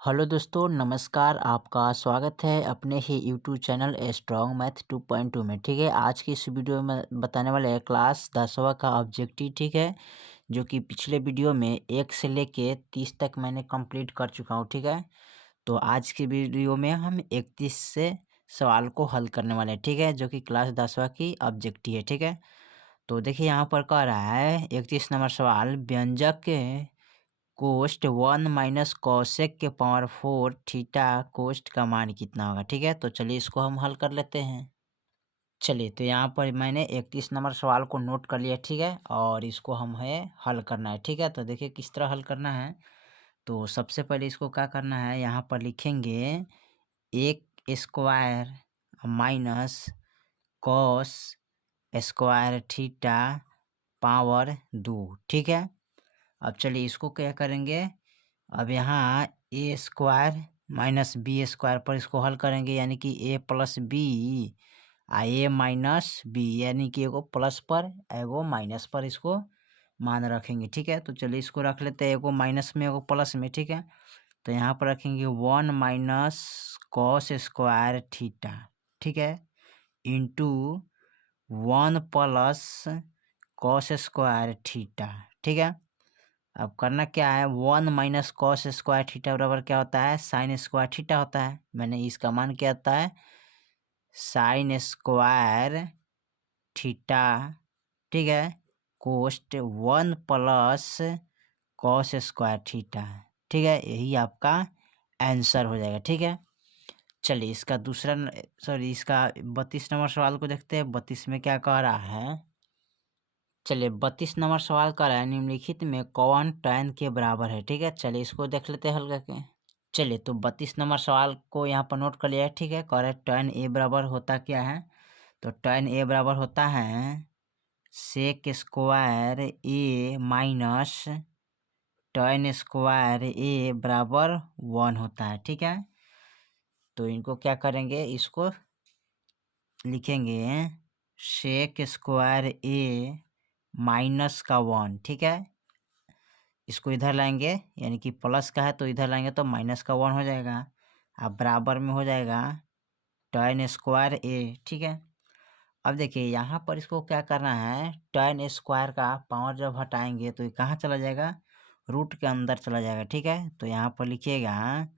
Hello दोस्तों, नमस्कार। आपका स्वागत है अपने ही यूट्यूब चैनल स्ट्रॉन्ग मैथ 2.2 में। ठीक है, आज की इस वीडियो में बताने वाले हैं क्लास 10वां का ऑब्जेक्टिव। ठीक है, जो कि पिछले वीडियो में 1 से लेके 30 तक मैंने कंप्लीट कर चुका हूँ। ठीक है, तो आज की वीडियो में हम 31 से सवाल को हल करने वाले हैं। ठीक है, जो कि क्लास 10वां की ऑब्जेक्टिव है। ठीक है, तो देखिए यहाँ पर कह रहा है 31 नंबर सवाल, व्यंजक के कोष्ट 1 माइनस कौशेक के पावर 4 थीटा कोष्ट का मान कितना होगा। ठीक है, तो चलिए इसको हम हल कर लेते हैं। चलिए, तो यहाँ पर मैंने 31 नंबर सवाल को नोट कर लिया। ठीक है, और इसको हम हल करना है। ठीक है, तो देखिए किस तरह हल करना है। तो सबसे पहले इसको क्या करना है, यहाँ पर लिखेंगे 1 square minus cos square theta power 2। ठीक है, अब चलिए इसको क्या करेंगे, अब यहाँ ए स्क्वायर माइनस बी स्क्वायर पर इसको हल करेंगे, यानी कि ए प्लस बी ए माइनस बी, यानी कि एगो प्लस पर एगो माइनस पर इसको मान रखेंगे। ठीक है, तो चलिए इसको रख लेते हैं, एगो माइनस में एगो प्लस में। ठीक है, तो यहाँ पर रखेंगे 1 माइनस कॉस स्क्वायर थीटा, ठीक है, into 1 plus cos square theta. ठीक है, अब करना क्या है, 1 माइनस कॉस स्क्वायर थीटा बराबर क्या होता है, साइन स्क्वायर थीटा होता है। मैंने इसका मान क्या होता है, साइन स्क्वायर थीटा। ठीक है, कोस्ट 1 प्लस कॉस स्क्वायर थीटा। ठीक है, यही आपका आंसर हो जाएगा। ठीक है, चलिए इसका इसका 32 नंबर सवाल को देखते हैं। 32 में क्या कह रहा है, चलिए 32 नंबर सवाल कर रहा है, निम्नलिखित में कौन tan के बराबर है। ठीक है, चलिए इसको देख लेते हैं हल करके। चलिए, तो 32 नंबर सवाल को यहाँ पर नोट कर लिया है। ठीक है, कह रहा है tan a बराबर होता क्या है, तो tan a बराबर होता है sec square a minus tan square a बराबर 1 होता है। ठीक है, तो इनको क्या करेंगे, इसको लिखेंगे सेक स्क्वायर a माइनस का 1। ठीक है, इसको इधर लाएंगे, यानी कि प्लस का है तो इधर लाएंगे तो माइनस का 1 हो जाएगा। अब बराबर में हो जाएगा tan स्क्वायर a। ठीक है, अब देखिए यहाँ पर इसको क्या करना है, tan स्क्वायर का पावर जब हटाएंगे तो ये कहाँ चला जाएगा, रूट के अंदर चला जाएगा। ठीक है, तो यहाँ पर लिखिएगा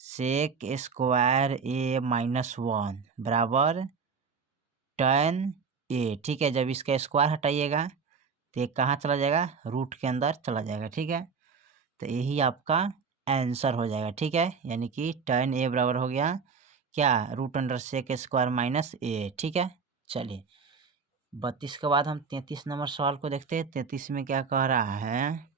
सेक स्क्वायर a माइनस 1 बराबर tan a। ठीक है, जब इसका स्क्वायर हटाइएगा तो ये कहाँ चला जाएगा, रूट के अंदर चला जाएगा। ठीक है, तो यही आपका आंसर हो जाएगा। ठीक है, यानी कि tan a बराबर हो गया क्या, root under sec square minus a। ठीक है, चलिए 32 के बाद हम 33 नंबर सवाल को देखते हैं। 33 में क्या कह रहा है,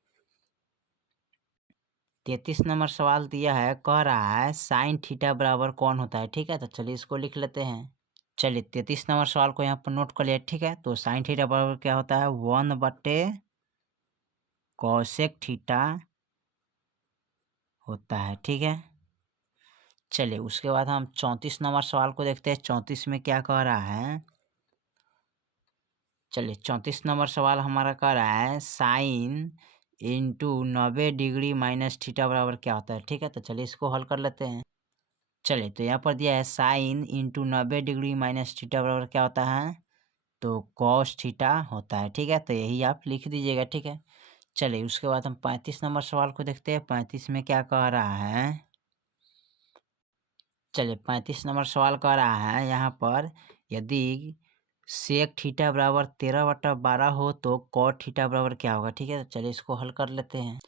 33 नंबर सवाल दिया है, कह रहा है साइन थीटा बराबर कौन होता है। ठीक है, तो चलिए इसको लिख लेते हैं। चलिए 33 नंबर सवाल को यहाँ पर नोट कर लिया। ठीक है, तो साइन थीटा बराबर क्या होता है, 1/कॉसेक थीटा होता है। ठीक है, चलिए उसके बाद हम 34 नंबर सवाल को देखते हैं। 34 में क्या कह रहा है, चलिए 34 नंबर सवाल हमारा कह रहा है sine into 90 degree minus theta बराबर क्या होता है। ठीक है, तो चलिए इसको हल कर लेते हैं। चलिए, तो यहाँ पर दिया है sine into 90 degree minus theta बराबर क्या होता है, तो कॉस थीटा होता है। ठीक है, तो यही आप लिख दीजिएगा। ठीक है, चलिए उसके बाद हम 35 नंबर सवाल को देखते हैं। 35 में क्या कह रहा है, चलिए 35 नंबर सवाल कह रहा है यहाँ पर, यदि सेक थीटा बराबर 13/12 हो तो कॉट थीटा बराबर क्या होगा। ठीक है, तो चलिए इसको हल कर लेते हैं।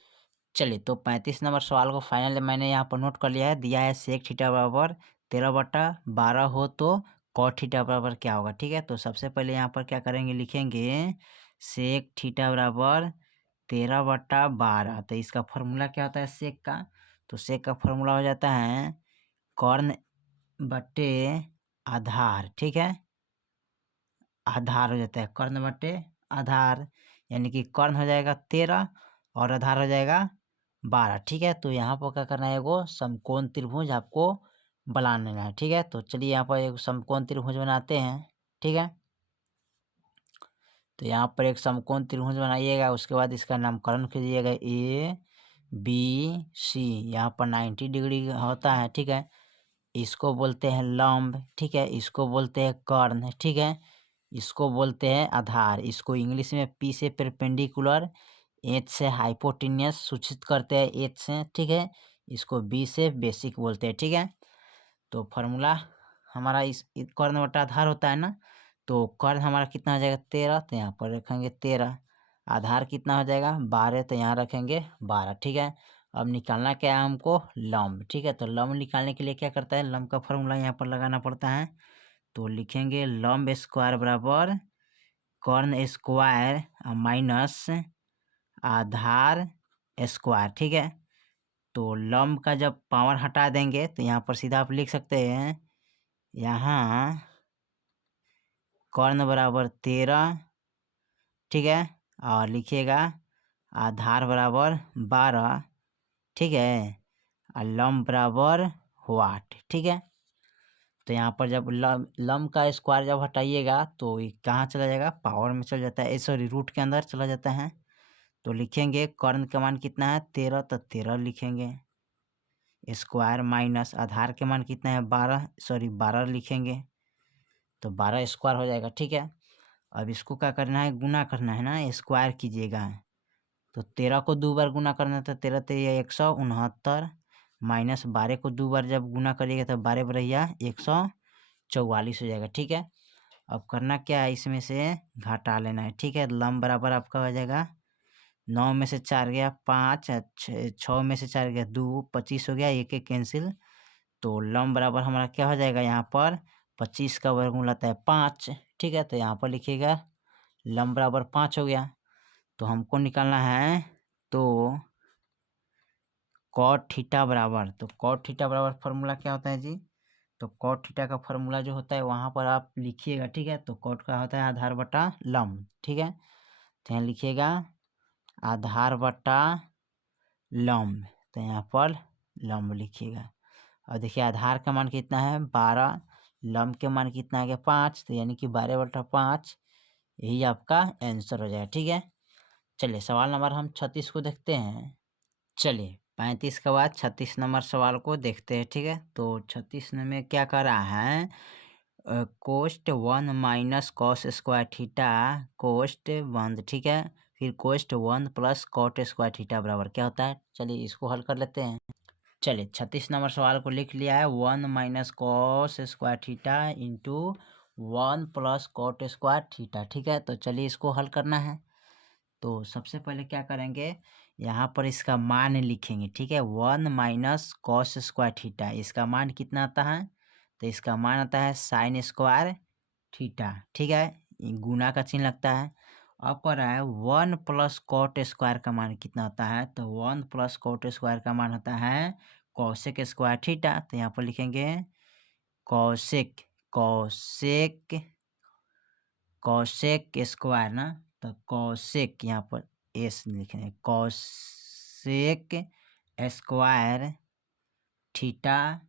चलिए, तो 35 नंबर सवाल को फाइनल मैंने यहाँ पर नोट कर लिया है। दिया है सेक थीटा बराबर 13/12 हो तो कॉट थीटा बराबर क्या होगा। ठीक है, तो सबसे पहले यहाँ पर क्या करेंगे, लिखेंगे सेक थीटा बराबर 13/12। तो इसका फॉर्मूला क्या होता है सेक का, तो सेक का फॉर्मूला हो जाता है कॉर्न बटे आधार। ठीक है, आधार हो जाता है कर्ण बटे आधार, यानी कि कर्ण हो जाएगा 13 और आधार हो जाएगा 12। ठीक है, तो यहाँ पर क्या करना है, एगो समकोण त्रिभुज आपको बनाना है। ठीक है, तो चलिए यहाँ पर एक समकोण त्रिभुज बनाते हैं। ठीक है, तो यहाँ पर एक समकोण त्रिभुज बनाइएगा, उसके बाद इसका नामकरण कीजिएगा ए बी सी, यहाँ पर 90 डिग्री होता है, ठीक है। इसको बोलते हैं लंब, ठीक है। इसको बोलते हैं कर्ण, ठीक है। इसको बोलते हैं आधार। इसको इंग्लिश में पी से परपेंडिकुलर, एच से हाइपोटेन्यूस सूचित करते हैं, एच से, ठीक है। इसको बी से बेसिक बोलते हैं, ठीक है। तो फार्मूला हमारा इस कर्ण बटा आधार होता है ना, तो कर्ण हमारा कितना हो जाएगा 13, तो यहाँ पर रखेंगे 13। आधार कितना हो जाएगा 12, तो यहाँ रखेंगे 12, ठीक है। अब निकालना क्या है हमको, लंब, ठीक है। तो लंब निकालने के लिए क्या करता है, लंब का फॉर्मूला यहाँ पर लगाना पड़ता है। तो लिखेंगे लंब स्क्वायर बराबर कर्ण स्क्वायर माइनस आधार स्क्वायर, ठीक है। तो लंब का जब पावर हटा देंगे तो यहाँ पर सीधा आप लिख सकते हैं, यहाँ कर्ण बराबर 13, ठीक है। और लिखिएगा आधार बराबर 12, ठीक है। और लंब बराबर वाट, ठीक है। तो यहाँ पर जब लंब का स्क्वायर जब हटाइएगा तो ये कहाँ चला जाएगा, पावर में चला जाता है, सॉरी रूट के अंदर चला जाता है। तो लिखेंगे कर्ण का मान कितना है 13, तो 13 लिखेंगे स्क्वायर माइनस आधार के मान कितना है 12, सॉरी 12 लिखेंगे, तो 12 स्क्वायर हो जाएगा, ठीक है। अब इसको क्या करना है, गुना करना है ना, स्क्वायर कीजिएगा। तो 13 को 2 बार गुना करना था, 13 तेरह 169 माइनस 12 को 2 बार जब गुना करिएगा तो 12 बरैया 144 हो जाएगा, ठीक है। अब करना क्या है, इसमें से घटा लेना है, ठीक है। लंब बराबर आपका हो जाएगा 9 में से 4 गया 5, 6 में से 4 गया 2, 25 हो गया, एक एक कैंसिल। तो लंब बराबर हमारा क्या हो जाएगा, यहाँ पर 25 का वर्गमूल आता है 5, ठीक है। तो यहाँ पर लिखिएगा लंब बराबर 5 हो गया। तो हमको निकालना है, तो कॉट थीटा बराबर, तो कॉट थीटा बराबर फार्मूला क्या होता है जी, तो कॉट थीटा का फार्मूला जो होता है वहाँ पर आप लिखिएगा, ठीक है। तो कॉट का होता है आधार बटा लंब, ठीक है। तो यहाँ लिखिएगा आधार बटा लंब, तो यहाँ पर लंब लिखिएगा। और देखिए आधार का मान कितना है 12, लंब के मान कितना है 5, तो यानी कि 12/5, यही आपका आंसर हो जाएगा, ठीक है। चलिए सवाल नंबर हम 36 को देखते हैं। चलिए 35 के बाद 36 नंबर सवाल को देखते हैं, ठीक है। तो 36 में क्या कर रहा है, कोस्ट 1 माइनस कॉस स्क्वायर थीटा कोस्ट 1, ठीक है। फिर कोस्ट 1 प्लस कॉट स्क्वायर थीटा बराबर क्या होता है, चलिए इसको हल कर लेते हैं। चलिए 36 नंबर सवाल को लिख लिया है, 1 minus cos square theta into 1 plus cot square theta, ठीक है। तो चलिए इसको हल करना है। तो सबसे पहले क्या करेंगे, यहाँ पर इसका मान लिखेंगे, ठीक है। 1 माइनस कॉस स्क्वायर थीटा, इसका मान कितना आता है, तो इसका मान आता है साइन स्क्वायर थीटा, ठीक है। ये गुना का चिन्ह लगता है। अब कर रहा है 1 प्लस कॉट स्क्वायर का मान कितना होता है, तो 1 प्लस कॉट स्क्वायर का मान होता है कॉसेक स्क्वायर थीटा। तो यहाँ पर लिखेंगे कॉसेक, कॉसेक, कॉसेक स्क्वायर ना, तो कॉसेक यहाँ पर एस लिखेंगे, कॉसेक स्क्वायर थीटा,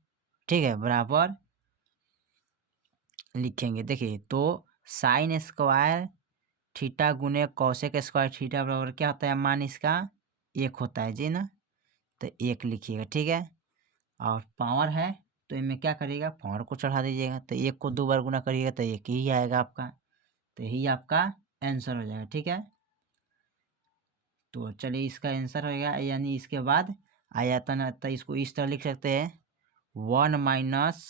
ठीक है, बराबर लिखेंगे। देखिए तो साइन स्क्वायर थीटा गुने कॉसेक स्क्वायर थीटा बराबर क्या होता है, मान इसका 1 होता है जी ना, तो 1 लिखिएगा, ठीक है। और पावर है तो इनमें क्या करिएगा, पावर को चढ़ा दीजिएगा, तो 1 को 2 बार गुना करिएगा तो 1 ही आएगा आपका, तो यही आपका आंसर हो जाएगा, ठीक है। तो चलिए इसका आंसर होगा, यानी इसके बाद आयतन, तो इसको इस तरह लिख सकते हैं 1 माइनस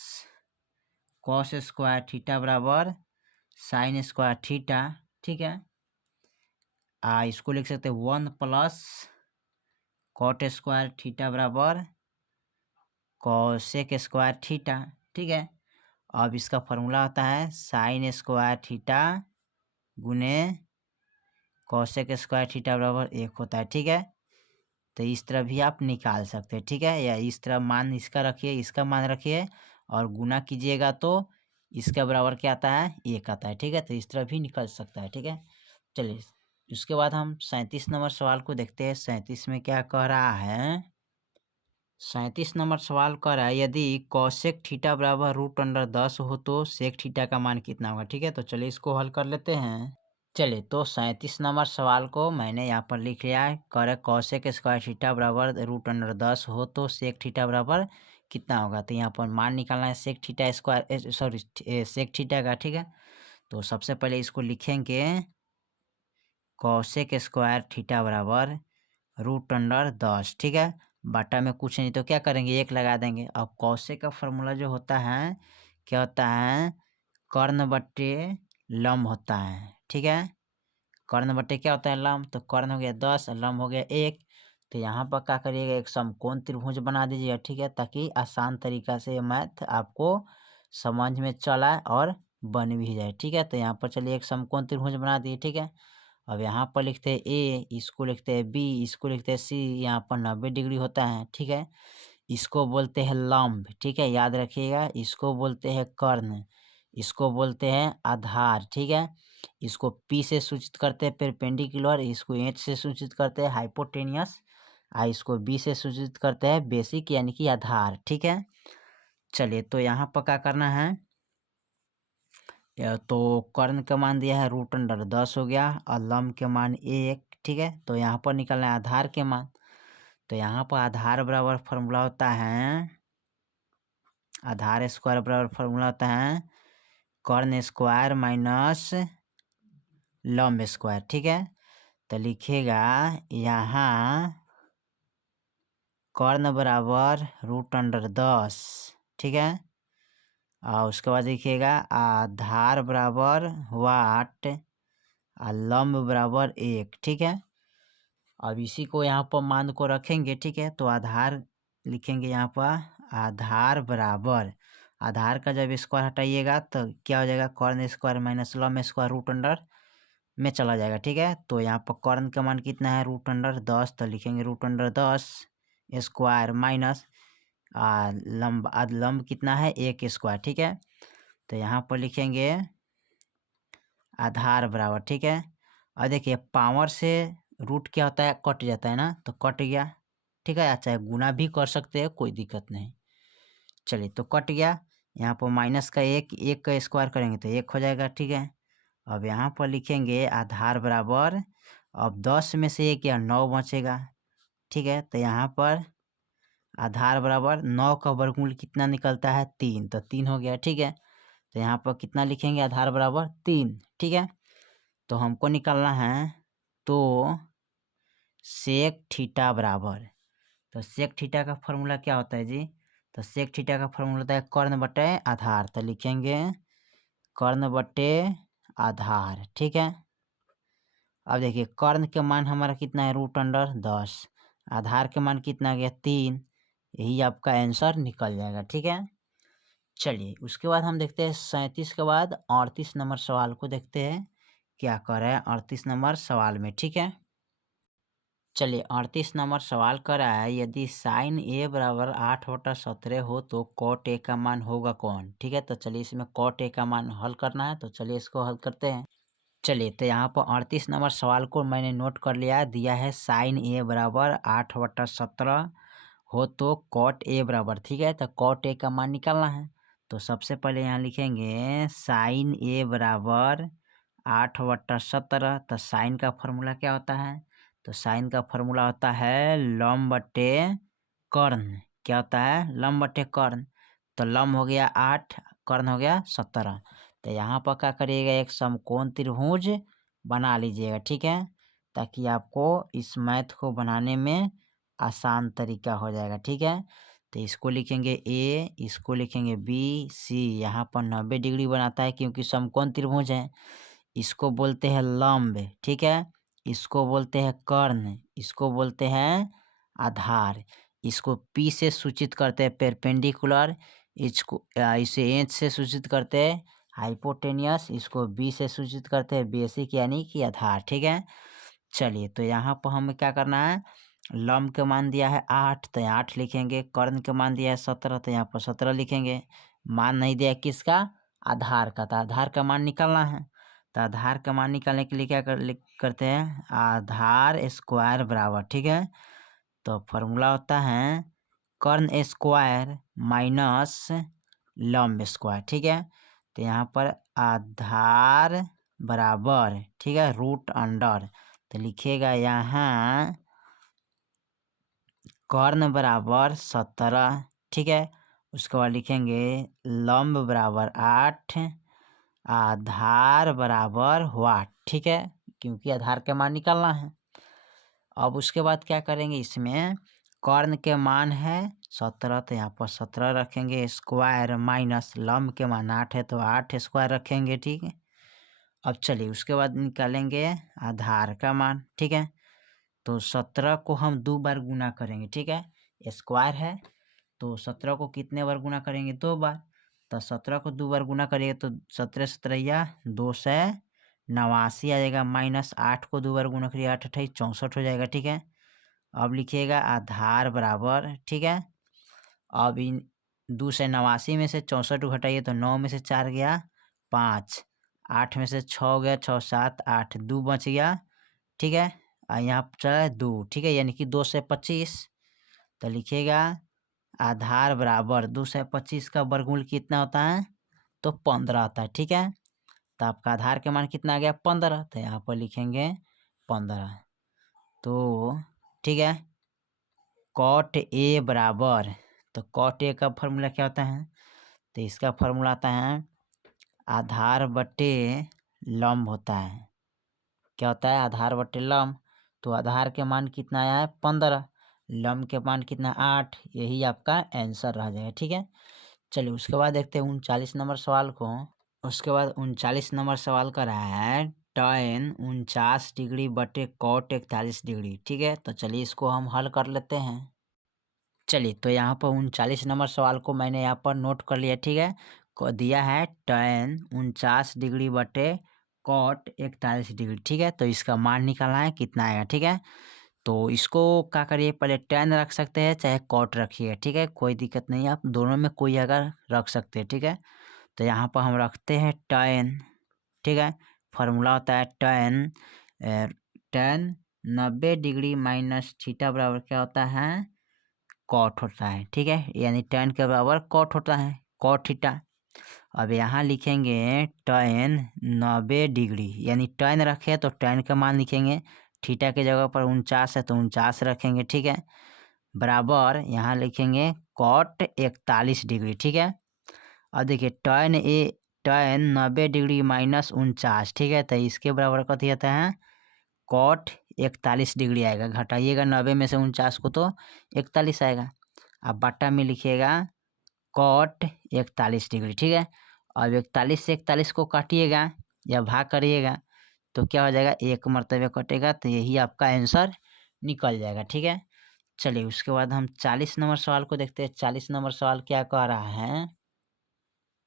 कॉस स्क्वायर थीटा बराबर साइन स्क्वायर थीटा, ठीक है। इसको लिख सकते हैं 1 प्लस कॉट स्क्वायर थीटा बराबर कॉसेक स्क्वायर थीटा, ठीक है। अब इसका फॉर्मूला होता है साइन स्क्वायर थीटा गुने कॉसेक स्क्वायर थीटा बराबर 1 होता है, ठीक है। तो इस तरह भी आप निकाल सकते हैं, ठीक है। या इस तरह मान इसका रखिए, इसका मान रखिए और गुना कीजिएगा तो इसका बराबर क्या आता है 1 आता है, ठीक है। तो इस तरह भी निकल सकता है, ठीक है। चलिए उसके बाद हम 37 नंबर सवाल को देखते हैं। 37 में क्या कह रहा है, 37 नंबर सवाल कह रहा है यदि कॉसेक थीटा बराबर √10 हो तो सेक थीटा का मान कितना होगा, ठीक है। तो चलिए इसको हल कर लेते हैं। चलिए तो 37 नंबर सवाल को मैंने यहाँ पर लिख लिया है। करे कौशेक स्क्वायर थीटा बराबर √10 हो तो सेक थीटा बराबर कितना होगा। तो यहाँ पर मान निकालना है sec theta square, sorry sec theta का, ठीक है। तो सबसे पहले इसको लिखेंगे कौशेक स्क्वायर थीटा बराबर √10, ठीक है। बटा में कुछ नहीं तो क्या करेंगे, 1 लगा देंगे। अब कौशेक का फॉर्मूला जो होता है क्या होता है, कर्ण बट्टे लंब होता है, ठीक है। कर्ण बट्टे क्या होता है, लंब। तो कर्ण हो गया 10 और लंब हो गया 1। तो यहाँ पर क्या करिएगा, एक समकोण त्रिभुज बना दीजिएगा, ठीक है, ताकि आसान तरीका से मैथ आपको समझ में चला और बन भी जाए, ठीक है। तो यहाँ पर चलिए एक समकोण त्रिभुज बना दिए, ठीक है। अब यहाँ पर लिखते हैं ए, इसको लिखते हैं बी, इसको लिखते हैं सी। यहाँ पर 90 डिग्री होता है, ठीक है। इसको बोलते हैं लंब, ठीक है, याद रखिएगा। इसको बोलते हैं कर्ण, इसको बोलते हैं आधार, ठीक है। इसको पी से सूचित करते हैं परपेंडिकुलर, इसको एच से सूचित करते हैं हाइपोटेनियस, इसको बी से सूचित करते हैं बेसिक यानी कि आधार, ठीक है। चलिए तो यहाँ पर क्या करना है, तो कर्ण का मान दिया है √10 हो गया और लंब के मान 1, ठीक है। तो यहाँ पर निकलना है आधार के मान। तो यहाँ पर आधार बराबर फॉर्मूला होता है, आधार स्क्वायर बराबर फॉर्मूला होता है कर्ण स्क्वायर माइनस लंब स्क्वायर, ठीक है। तो लिखिएगा यहाँ कर्ण बराबर √10, ठीक है। और उसके बाद लिखिएगा आधार बराबर वाट और लंब बराबर 1, ठीक है। अब इसी को यहाँ पर मान को रखेंगे, ठीक है। तो आधार लिखेंगे यहाँ पर आधार बराबर, आधार का जब स्क्वायर हटाइएगा तो क्या हो जाएगा, कर्ण स्क्वायर माइनस लंब स्क्वायर √10 में चला जाएगा, ठीक है। तो यहाँ पर कर्ण का मान कितना है √10, तो लिखेंगे √10 स्क्वायर माइनस लंब कितना है 1 स्क्वायर, ठीक है। तो यहाँ पर लिखेंगे आधार बराबर, ठीक है। और देखिए पावर से रूट क्या होता है, कट जाता है ना, तो कट गया, ठीक है। चाहे गुना भी कर सकते हैं, कोई दिक्कत नहीं। चलिए तो कट गया। यहाँ पर माइनस का 1 का स्क्वायर करेंगे तो 1 हो जाएगा, ठीक है। अब यहाँ पर लिखेंगे आधार बराबर, अब 10 में से 1 गया 9 बचेगा, ठीक है। तो यहाँ पर आधार बराबर 9 का वर्गमूल कितना निकलता है 3, तो 3 हो गया, ठीक है। तो यहाँ पर कितना लिखेंगे, आधार बराबर 3, ठीक है। तो हमको निकालना है तो सेक थीटा बराबर, तो सेक थीटा का फॉर्मूला क्या होता है जी, तो सेक थीटा का फॉर्मूला होता है कर्ण बटे आधार। तो लिखेंगे कर्ण बटे आधार, ठीक है। अब देखिए कर्ण के मान हमारा कितना है √10, आधार के मान कितना गया 3, यही आपका आंसर निकल जाएगा, ठीक है। चलिए उसके बाद हम देखते हैं 37 के बाद 38 नंबर सवाल को देखते हैं क्या कर रहा है 38 नंबर सवाल में, ठीक है। चलिए 38 नंबर सवाल कर रहा है यदि साइन ए बराबर 8/17 हो तो कॉट ए का मान होगा कौन, ठीक है। तो चलिए इसमें कॉट ए का मान हल करना है, तो चलिए इसको हल करते हैं। चलिए तो यहाँ पर 38 नंबर सवाल को मैंने नोट कर लिया, दिया है साइन ए बराबर 8/17 हो तो कॉट ए बराबर, ठीक है। तो कॉट ए का मान निकालना है। तो सबसे पहले यहाँ लिखेंगे साइन ए बराबर 8/17। तो साइन का फॉर्मूला क्या होता है, तो साइन का फॉर्मूला होता है लंब बटे कर्ण। क्या होता है, लंब बटे कर्ण। तो लंब हो गया 8, कर्ण हो गया 17। तो यहाँ पर क्या करिएगा, एक समकोण त्रिभुज बना लीजिएगा, ठीक है, ताकि आपको इस मैथ को बनाने में आसान तरीका हो जाएगा, ठीक है। तो इसको लिखेंगे ए, इसको लिखेंगे बी, सी। यहाँ पर 90 डिग्री बनाता है क्योंकि समकोण त्रिभुज है। इसको बोलते हैं लंब, ठीक है। इसको बोलते हैं कर्ण, इसको बोलते हैं आधार। इसको पी से सूचित करते हैं परपेंडिकुलर, इसको इसे एच से सूचित करते हैं हाइपोटेनियस, इसको बी से सूचित करते हैं बेसिक यानी कि आधार, ठीक है। चलिए तो यहाँ पर हमें क्या करना है, लंब के मान दिया है 8, तो 8 लिखेंगे। कर्ण के मान दिया है 17, तो यहाँ पर 17 लिखेंगे। मान नहीं दिया किसका, आधार का, तो आधार का मान निकालना है। तो आधार का मान निकालने के लिए क्या करते हैं, आधार स्क्वायर बराबर, ठीक है। तो फॉर्मूला होता है कर्ण स्क्वायर माइनस लंब स्क्वायर, ठीक है। तो यहाँ पर आधार बराबर, ठीक है, रूट अंडर, तो लिखिएगा यहाँ कर्ण बराबर 17, ठीक है। उसके बाद लिखेंगे लंब बराबर 8, आधार बराबर वाट, ठीक है, क्योंकि आधार के मान निकालना है। अब उसके बाद क्या करेंगे, इसमें कर्ण के मान है 17, तो यहाँ पर 17 रखेंगे स्क्वायर, माइनस लंब के मान 8 है तो 8 स्क्वायर रखेंगे, ठीक है। अब चलिए उसके बाद निकालेंगे आधार का मान, ठीक है। तो 17 को हम 2 बार गुना करेंगे, ठीक है, स्क्वायर है तो 17 को कितने बार गुना करेंगे, 2 बार। तो 17 को 2 बार गुना करिए तो 17 17 289 आ जाएगा, माइनस 8 को 2 बार गुना करिए 8 8 64 हो जाएगा, ठीक है। अब लिखिएगा आधार बराबर, ठीक है। अब इन 289 में से 64 को घटाइए तो 9 में से 4 गया 5, 8 में से 6 गया 6 7 8, 2 बच गया, ठीक है। यहाँ चला 2, ठीक है, यानी कि 2 से 25। तो लिखिएगा आधार बराबर 2 से 25 का वर्गमूल कितना होता है, तो 15 आता है, ठीक है। तो आपका आधार के मान कितना आ गया, 15, तो यहाँ पर लिखेंगे 15। तो ठीक है, कॉट ए बराबर, तो कॉट ए का फॉर्मूला क्या होता है, तो इसका फॉर्मूला आता है आधार बटे लंब होता है। क्या होता है, आधार बटे लंब। तो आधार के मान कितना आया है, 15, लंब के मान कितना, 8, यही आपका आंसर रह जाएगा, ठीक है। चलिए उसके बाद देखते हैं 39 नंबर सवाल को। उसके बाद 39 नंबर सवाल का रहा है tan 49 डिग्री बटे cot 41 डिग्री, ठीक है। तो चलिए इसको हम हल कर लेते हैं। चलिए तो यहाँ पर 39 नंबर सवाल को मैंने यहाँ पर नोट कर लिया, ठीक है। को दिया है tan 49 डिग्री बटे cot 41 डिग्री, ठीक है। तो इसका मान निकालना है कितना आएगा, ठीक है। तो इसको क्या करिए, पहले tan रख सकते हैं चाहे cot रखिए, ठीक है, कोई दिक्कत नहीं है, आप दोनों में कोई अगर रख सकते हैं, ठीक है। तो यहाँ पर हम रखते हैं tan, ठीक है। फार्मूला होता है tan 90 डिग्री माइनस थीटा बराबर क्या होता है, कॉट होता है, ठीक है, यानी tan के बराबर कॉट होता है, कॉट थीटा। अब यहाँ लिखेंगे tan 90 डिग्री, यानी tan रखे तो tan का मान लिखेंगे, थीटा के जगह पर 49 है तो 49 रखेंगे, ठीक है, बराबर यहाँ लिखेंगे कॉट 41 डिग्री, ठीक है। अब देखिए tan 90 डिग्री माइनस 49, ठीक है, तो इसके बराबर कथी आता है, कॉट 41 डिग्री आएगा, घटाइएगा 90 में से 49 को तो 41 आएगा। अब बट्टा में लिखिएगा कॉट 41 डिग्री, ठीक है। अब 41 से 41 को काटिएगा या भाग करिएगा तो क्या हो जाएगा, एक मरतबे कटेगा, तो यही आपका आंसर निकल जाएगा, ठीक है। चलिए उसके बाद हम 40 नंबर सवाल को देखते हैं। 40 नंबर सवाल क्या कह रहा है,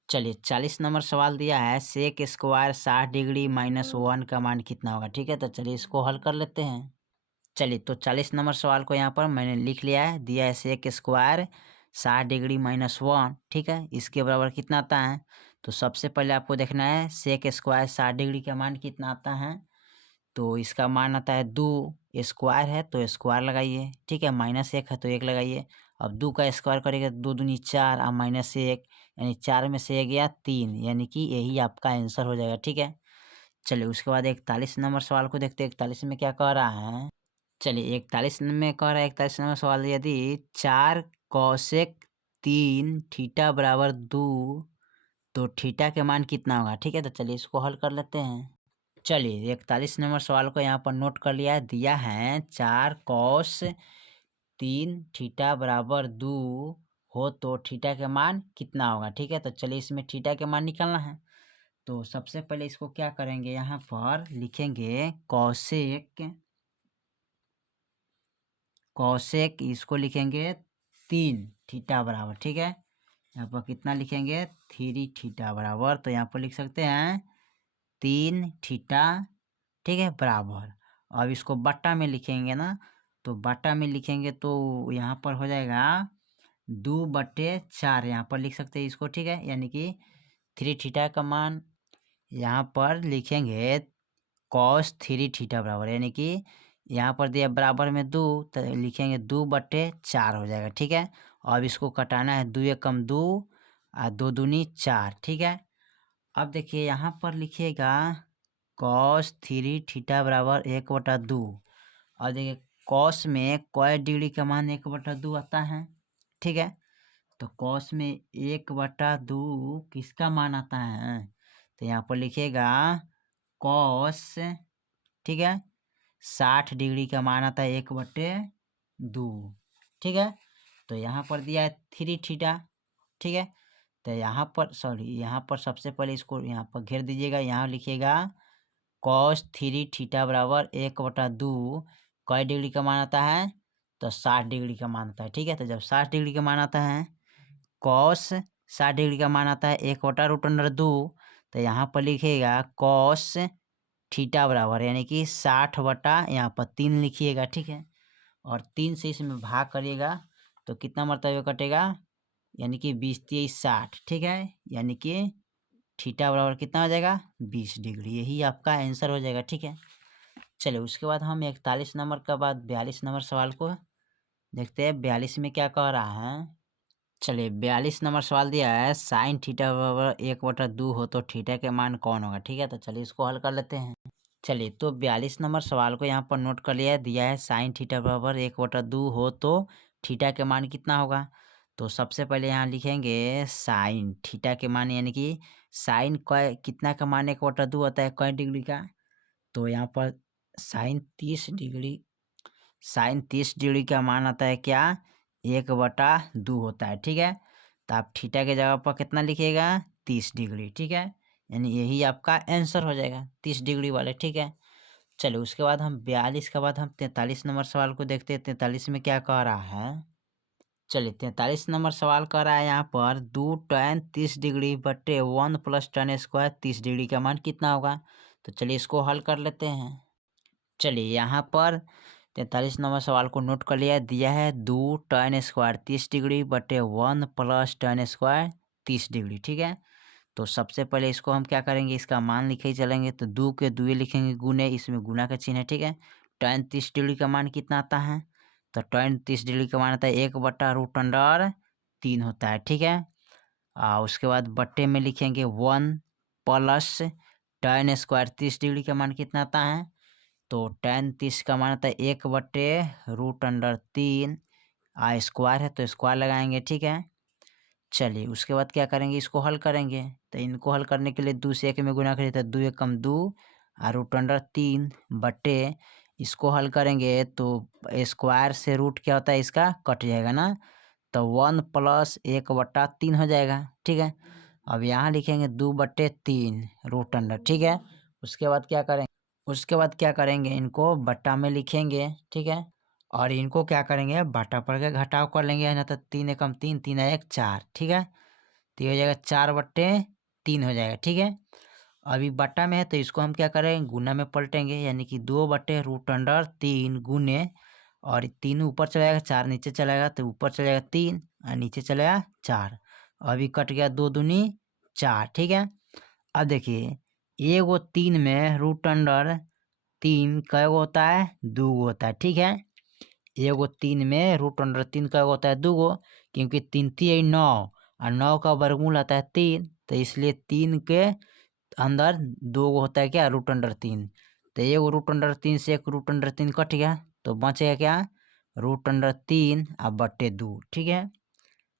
चलिए 40 नंबर सवाल दिया है सेक स्क्वायर 60 डिग्री माइनस 1 का मान कितना होगा, ठीक है। तो चलिए इसको हल कर लेते हैं। चलिए तो 40 नंबर सवाल को यहाँ पर मैंने लिख लिया है, दिया है सेक स्क्वायर 60 डिग्री माइनस 1, ठीक है, इसके बराबर कितना आता है। तो सबसे पहले आपको देखना है सेक स्क्वायर 60 डिग्री का मान कितना आता है, तो इसका मान आता है 2, स्क्वायर है तो स्क्वायर लगाइए, ठीक है, माइनस 1 है तो 1 लगाइए। अब 2 का स्क्वायर करेंगे तो 2 दूनी 4 और माइनस 1, यानी 4 में से 1 गया 3, यानी कि यही आपका आंसर हो जाएगा, ठीक है। चलिए उसके बाद 41 नंबर सवाल को देखते हैं। 41 में क्या कह रहा है, चलिए 41 में कह रहा है, 41 नंबर सवाल, यदि 4 कौशेक 3 थीटा बराबर 2 तो थीटा के मान कितना होगा, ठीक है। तो चलिए इसको हल कर लेते हैं। चलिए 41 नंबर सवाल को यहाँ पर नोट कर लिया है, दिया है 4 कॉस 3 थीटा बराबर 2 हो तो थीटा के मान कितना होगा, ठीक है। तो चलिए इसमें थीटा के मान निकालना है। तो सबसे पहले इसको क्या करेंगे, यहाँ पर लिखेंगे कौशेक, कौशेक इसको लिखेंगे 3 थीटा बराबर, ठीक है। यहाँ पर कितना लिखेंगे, 3 थीटा बराबर, तो यहाँ पर लिख सकते हैं 3 थीटा, ठीक है, बराबर। अब इसको बट्टा में लिखेंगे ना, तो बट्टा में लिखेंगे तो यहाँ पर हो जाएगा 2/4, यहाँ पर लिख सकते हैं इसको, ठीक है, यानी कि 3 थीटा का मान यहाँ पर लिखेंगे कॉस 3 थीटा बराबर, यानी कि यहाँ पर दिया बराबर में 2 तो लिखेंगे 2/4 हो जाएगा, ठीक है। अब इसको कटाना है, 2 एक कम 2 और 2 दूनी 4, ठीक है। अब देखिए यहाँ पर लिखिएगा कॉस 3 थीटा बराबर 1/2। और देखिए कॉस में कोई डिग्री का मान 1/2 आता है, ठीक है। तो कॉस में 1/2 किसका मान आता है, तो यहाँ पर लिखिएगा कॉस, ठीक है, 60 डिग्री का मान आता है 1/2, ठीक है। तो यहाँ पर दिया है 3 थीटा, ठीक है। तो यहाँ पर यहाँ पर सबसे पहले इसको यहाँ पर घेर दीजिएगा। यहाँ लिखिएगा कॉस 3 थीटा बराबर 1/2 कई डिग्री का मान आता है, तो 60 डिग्री का मान आता है, ठीक है। तो जब 60 डिग्री का मान आता है, कॉस 60 डिग्री का मान आता है 1/√2, तो यहाँ पर लिखिएगा कॉस थीटा बराबर यानी कि 60 यहाँ पर 3 लिखिएगा, ठीक है। और 3 से इसमें भाग करिएगा तो कितना मरतबा कटेगा, यानी कि 20×3 = 60, ठीक है। यानी कि थीटा बराबर कितना हो जाएगा 20 डिग्री, यही आपका आंसर हो जाएगा, ठीक है। चलिए उसके बाद हम 41 नंबर के बाद 42 नंबर सवाल को देखते हैं। 42 में क्या कह रहा है, चलिए 42 नंबर सवाल दिया है साइन थीटा बराबर 1/2 हो तो थीटा के मान कौन होगा, ठीक है। तो चलिए इसको हल कर लेते हैं। चलिए तो 42 नंबर सवाल को यहाँ पर नोट कर लिया है, दिया है साइन थीटा बराबर 1/2 हो तो थीटा के मान कितना होगा। तो सबसे पहले यहाँ लिखेंगे साइन थीटा के मान, यानी कि साइन कितना का मान 1/2 होता है, कई डिग्री का। तो यहाँ पर साइन 30 डिग्री का मान आता है क्या, 1/2 होता है, ठीक है। तो आप थीटा के जगह पर कितना लिखिएगा 30 डिग्री, ठीक है। यानी यही आपका आंसर हो जाएगा 30 डिग्री वाले, ठीक है। चलिए उसके बाद हम 42 के बाद हम 43 नंबर सवाल को देखते हैं। 43 में क्या कह रहा है, चलिए 43 नंबर सवाल कह रहा है यहाँ पर 2 tan 30 डिग्री बटे 1 + tan स्क्वायर 30 डिग्री का मान कितना होगा। तो चलिए इसको हल कर लेते हैं। चलिए यहाँ पर 43 नंबर सवाल को नोट कर लिया, दिया है 2 tan स्क्वायर 30 डिग्री बटे 1 + tan स्क्वायर 30 डिग्री, ठीक है। तो सबसे पहले इसको हम क्या करेंगे, इसका मान लिखे ही चलेंगे। तो 2 के दुए लिखेंगे गुने, इसमें गुना का चिन्ह है, ठीक है। tan 30 डिग्री का मान कितना आता है, तो tan 30 डिग्री का मान आता है 1/√3 होता है, ठीक है। उसके बाद बट्टे में लिखेंगे 1 + tan स्क्वायर 30 डिग्री का मान कितना आता है, तो tan 30 का मान आता है 1/√3, स्क्वायर है तो स्क्वायर लगाएंगे, ठीक है। चलिए उसके बाद क्या करेंगे, इसको हल करेंगे। तो इनको हल करने के लिए 2 से 1 में गुना करिए तो 2 × 2 √3 बटे, इसको हल करेंगे तो स्क्वायर से रूट क्या होता है इसका कट जाएगा ना, तो 1 + 1/3 हो जाएगा, ठीक है। अब यहाँ लिखेंगे 2/3 √, ठीक है। उसके बाद क्या करेंगे इनको बट्टा में लिखेंगे, ठीक है। और इनको क्या करेंगे बट्टा पढ़ के घटाव कर लेंगे, ना तो 3 × 3 3 × 1 4, ठीक है। तो ये हो जाएगा 4/3 हो जाएगा, ठीक है। अभी बट्टा में है तो इसको हम क्या करेंगे गुना में पलटेंगे, यानी कि 2/√3 गुने, और 3 ऊपर चला जाएगा 4 नीचे चलाएगा तो ऊपर चला जाएगा 3 और नीचे चलेगा 4। अभी कट गया 2 दूनी 4, ठीक है। अब देखिए 1/3 में √3 कै गो होता है 2 गो होता है, ठीक है। 1/3 में √3 कै गो होता है 2 गो, क्योंकि 3 3 9 और 9 का वर्गमूल आता है 3, तो इसलिए 3 के अंदर 2 गो होता है क्या √3। तो 1 √3 से 1 √3 कट गया तो बचेगा क्या √3 और बटे 2, ठीक है।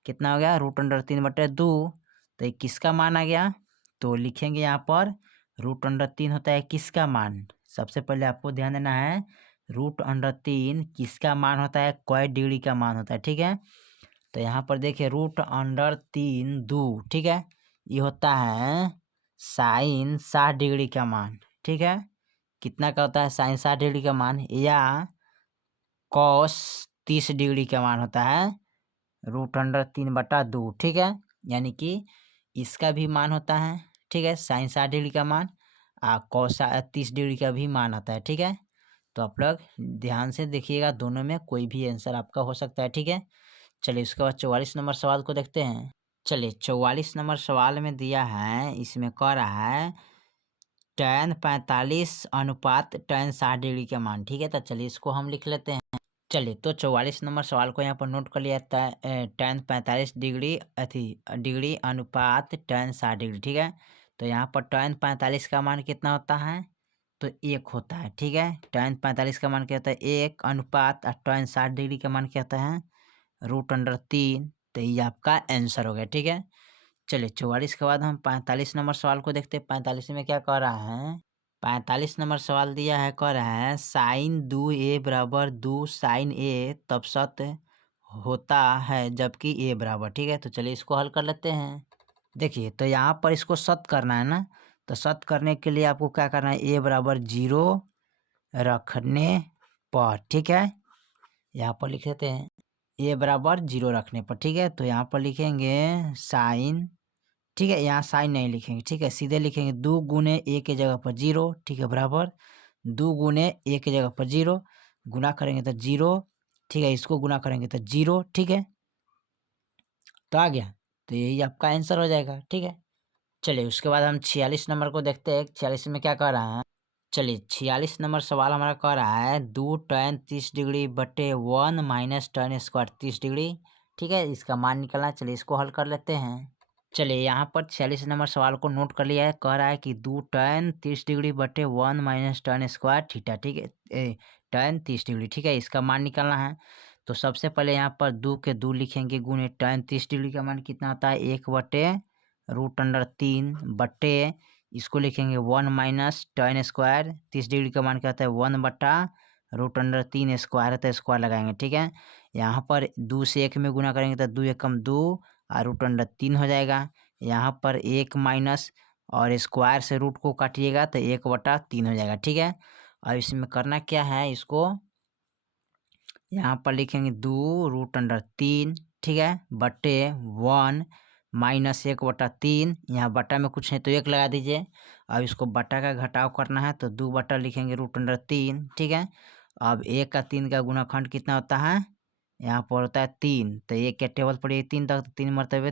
कितना हो गया √3 बटे 2, तो ये किसका मान आ गया, तो लिखेंगे यहाँ पर √3 होता है किसका मान। सबसे पहले आपको ध्यान देना है √3 किसका मान होता है, कोई डिग्री का मान होता है, ठीक है। तो यहाँ पर देखिए √3 2, ठीक है, ये होता है साइन 60 डिग्री का मान, ठीक है। कितना का होता है साइन 60 डिग्री का मान, या कॉस 30 डिग्री का मान होता है √3/2, ठीक है। यानी कि इसका भी मान होता है, ठीक है, साइन 60 डिग्री का मान, कॉस 30 डिग्री का भी मान आता है, ठीक है। तो आप लोग ध्यान से देखिएगा, दोनों में कोई भी आंसर आपका हो सकता है, ठीक है। चलिए उसके बाद 44 नंबर सवाल को देखते हैं। चलिए 44 नंबर सवाल में दिया है, इसमें कह रहा है tan 45 अनुपात tan 60 डिग्री का मान, ठीक है। तो चलिए इसको हम लिख लेते हैं। चलिए तो 44 नंबर सवाल को यहाँ पर नोट कर लिया tan 45 डिग्री अनुपात tan 60 डिग्री, ठीक है। तो यहाँ पर tan 45 का मान कितना होता है, तो 1 होता है, ठीक है। tan 45 का मान क्या होता है 1 अनुपात और tan 60 डिग्री का मान क्या होता है √3। तो ये आपका आंसर हो गया, ठीक है। चलिए 44 के बाद हम 45 नंबर सवाल को देखते हैं। 45 में क्या कह रहा है, 45 नंबर सवाल दिया है, कह रहा है साइन 2a बराबर 2 साइन a तब सत्य होता है जबकि a बराबर, ठीक है। तो चलिए इसको हल कर लेते हैं। देखिए तो यहाँ पर इसको सत्य करना है ना, तो सत्य करने के लिए आपको क्या करना है, a बराबर 0 रखने पर, ठीक है। यहाँ पर लिख देते हैं a बराबर 0 रखने पर, ठीक है। तो यहाँ पर लिखेंगे साइन, ठीक है। यहाँ साइन नहीं लिखेंगे, ठीक है, सीधे लिखेंगे 2 गुने a के जगह पर 0, ठीक है, बराबर 2 गुने a के जगह पर 0, गुना करेंगे तो 0, ठीक है, इसको गुना करेंगे तो 0, ठीक है। तो आ गया, तो यही आपका आंसर हो जाएगा, ठीक है। चलिए उसके बाद हम 46 नंबर को देखते हैं। 46 में क्या कह रहा है, चलिए 46 नंबर सवाल हमारा कह रहा है 2 tan 30 डिग्री बटे 1 माइनस tan स्क्वायर 30 डिग्री, ठीक है, इसका मान निकलना है। चलिए इसको हल कर लेते हैं। चलिए यहाँ पर 46 नंबर सवाल को नोट कर लिया है। कह रहा है कि 2 tan 30 डिग्री बटे 1 माइनस tan स्क्वायर थीटा, ठीक है, tan 30 डिग्री, ठीक है, इसका मान निकालना है। तो सबसे पहले यहाँ पर 2 के 2 लिखेंगे गुने tan 30 डिग्री का मान कितना होता है 1 बटे √3 बटे इसको लिखेंगे 1 माइनस tan स्क्वायर 30 डिग्री का मान क्या होता है 1 बटा √3 स्क्वायर है, तो स्क्वायर लगाएंगे, ठीक है। यहाँ पर 2 से 1 में गुना करेंगे तो 2 एकम 2 और √3 हो जाएगा। यहाँ पर 1 माइनस और स्क्वायर से रूट को काटिएगा तो 1/3 हो जाएगा, ठीक है। और इसमें करना क्या है, इसको यहाँ पर लिखेंगे 2√3, ठीक है, बटे 1 माइनस 1/3, यहाँ बटा में कुछ है तो 1 लगा दीजिए। अब इसको बटा का घटाव करना है तो 2 बटा लिखेंगे √3, ठीक है। अब 1 का 3 का गुणाखंड कितना होता है, यहाँ पर होता है 3, तो 1 के टेबल पर 3 तक, तो 3 मरतबे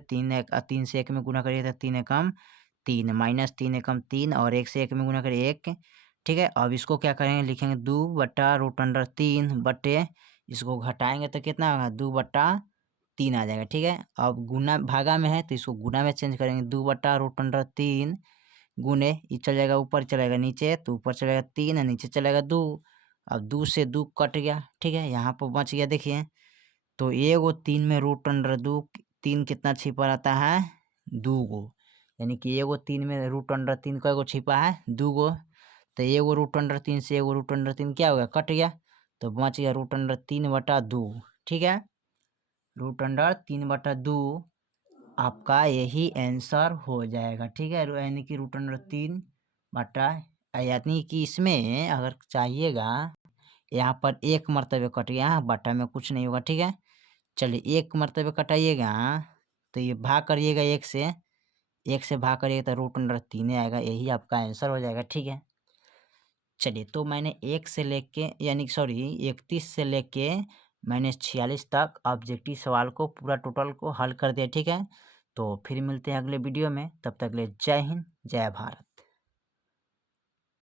3 से 1 में गुना करिए तो 3 एकम 3 माइनस 3 एकम 3 और 1 से 1 में गुना करिए 1, ठीक है। अब इसको क्या करेंगे, लिखेंगे 2 बटा √3 बटे इसको घटाएंगे तो कितना होगा 2/3 आ जाएगा, ठीक है। अब गुना भागा में है तो इसको गुना में चेंज करेंगे 2 बटा √3 गुने, ये चल जाएगा ऊपर चलेगा नीचे, तो ऊपर चलेगा 3 और नीचे चलेगा 2। अब 2 से 2 कट गया, ठीक है, यहाँ पर बच गया, देखिए तो एगो 3 में √2 3 कितना छिपा रहता है 2 गो, यानी कि एगो 3 में √3 का एगो छिपा है 2 गो, तो एगो √3 से एगो √3 क्या हो गया कट गया, तो बच गया √3/2, ठीक है, √3/2 आपका यही आंसर हो जाएगा, ठीक है। यानी कि √3 बटा, यानी कि इसमें अगर चाहिएगा यहाँ पर 1 मरतबे कट गया, बटा में कुछ नहीं होगा, ठीक है। चलिए 1 मरतबे कटाइएगा तो ये भाग करिएगा 1 से, 1 से भाग करिएगा तो √3 आएगा, यही आपका आंसर हो जाएगा, ठीक है। चलिए तो मैंने 1 से लेके यानी सॉरी 31 से लेके मैंने 46 तक ऑब्जेक्टिव सवाल को पूरा टोटल को हल कर दिया, ठीक है। तो फिर मिलते हैं अगले वीडियो में, तब तक के लिए जय हिंद जय भारत।